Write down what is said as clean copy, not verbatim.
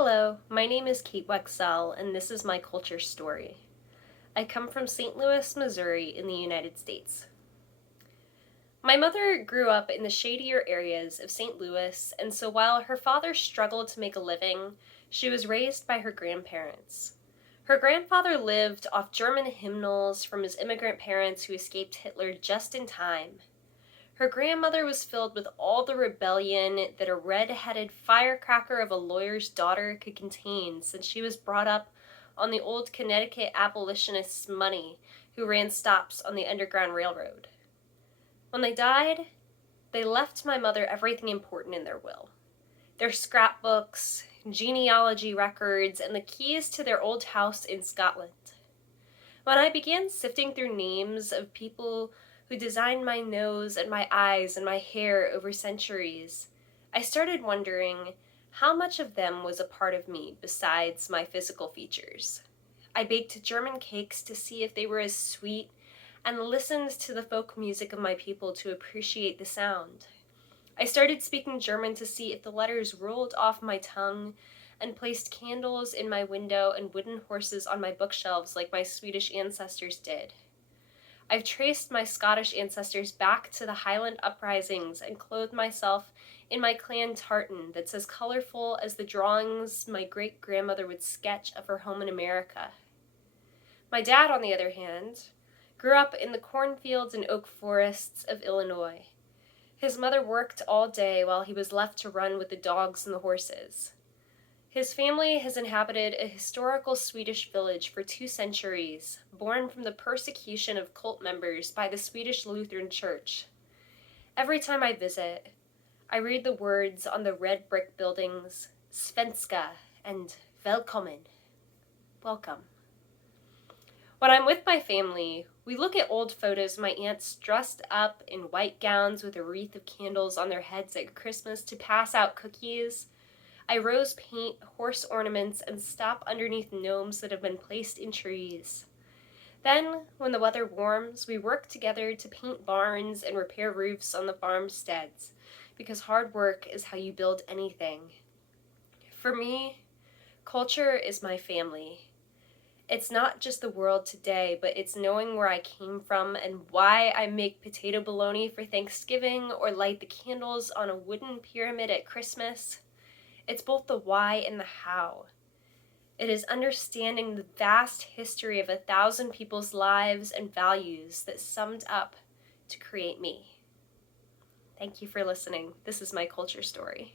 Hello, my name is Kate Wexell, and this is my culture story. I come from St. Louis, Missouri, in the United States. My mother grew up in the shadier areas of St. Louis, and so while her father struggled to make a living, she was raised by her grandparents. Her grandfather lived off German hymnals from his immigrant parents who escaped Hitler just in time. Her grandmother was filled with all the rebellion that a red-headed firecracker of a lawyer's daughter could contain, since she was brought up on the old Connecticut abolitionists' money who ran stops on the Underground Railroad. When they died, they left my mother everything important in their will. Their scrapbooks, genealogy records, and the keys to their old house in Scotland. When I began sifting through names of people who designed my nose and my eyes and my hair over centuries, I started wondering how much of them was a part of me besides my physical features. I baked German cakes to see if they were as sweet and listened to the folk music of my people to appreciate the sound. I started speaking German to see if the letters rolled off my tongue and placed candles in my window and wooden horses on my bookshelves like my Swedish ancestors did. I've traced my Scottish ancestors back to the Highland uprisings and clothed myself in my clan tartan that's as colorful as the drawings my great-grandmother would sketch of her home in America. My dad, on the other hand, grew up in the cornfields and oak forests of Illinois. His mother worked all day while he was left to run with the dogs and the horses. His family has inhabited a historical Swedish village for 2 centuries, born from the persecution of cult members by the Swedish Lutheran Church. Every time I visit, I read the words on the red brick buildings, Svenska and Välkommen, welcome. When I'm with my family, we look at old photos of my aunts dressed up in white gowns with a wreath of candles on their heads at Christmas to pass out cookies. I rose paint horse ornaments and stop underneath gnomes that have been placed in trees. Then, when the weather warms, we work together to paint barns and repair roofs on the farmsteads, because hard work is how you build anything. For me, culture is my family. It's not just the world today, but it's knowing where I came from and why I make potato bologna for Thanksgiving or light the candles on a wooden pyramid at Christmas. It's both the why and the how. It is understanding the vast history of 1,000 people's lives and values that summed up to create me. Thank you for listening. This is my culture story.